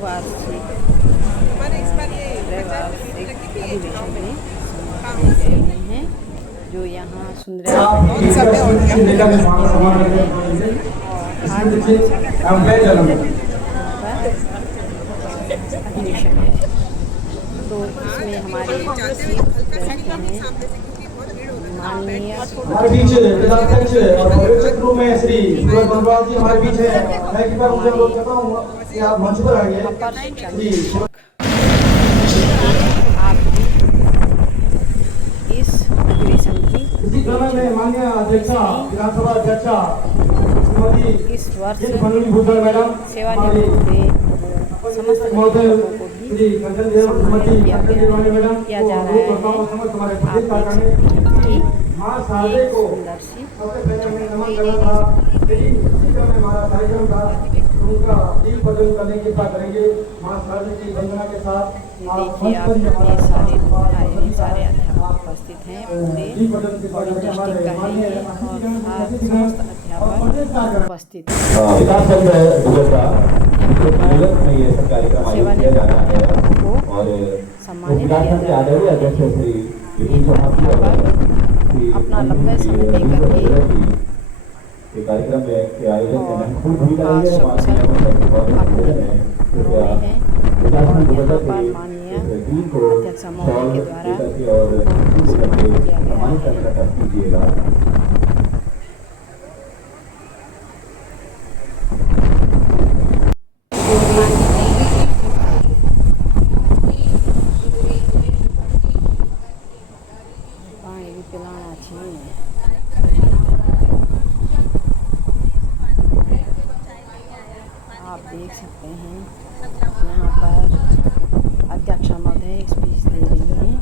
त्रैवार्षिक अधिवेशन में सम्मिलित किए गए हैं, जो यहाँ सुंदर अधिवेशन है। तो इसमें हमारे माननीय हमारे बीच जिलाध्यक्ष और पर्यवेक्षक रूप में श्री बनवाल जी हमारे बीच है। मैं एक बार मुझे लोग कहता हूँ कि आप मंच पर आइए। आप इस अधिवेशन की इसी क्रम में माननीय अध्यक्षा विधानसभा अध्यक्षा श्रीमती इस वर्ष मैडम सेवानिवृत्त हुए समस्त लोगों को भी सम्मानित किया जा रहा है। आप देख सकते हैं कि ये सुंदर सी उनका दिल बदल करने की बात करेंगे मां शारदा की वंदना के साथ। देखिए आप कितने सारे सारे अध्यापक उपस्थित हैं, पूरे डिस्ट्रिक्ट का है ये और समस्त अध्यापक उपस्थित हैं। सेवानिवृत्त को सम्मानित किया जा रहा है। अपना लंबे समय लेकर के कार्यक्रम के आयोजन में आज सब अपने घरों में हैं और यहाँ पर माननीय अध्यक्ष महोदय के द्वारा सम्मानित किया गया है। पानी भी पिलाना चाहिए। आप देख सकते हैं यहाँ पर अध्यक्षा महोदय स्पीच दे रही हैं।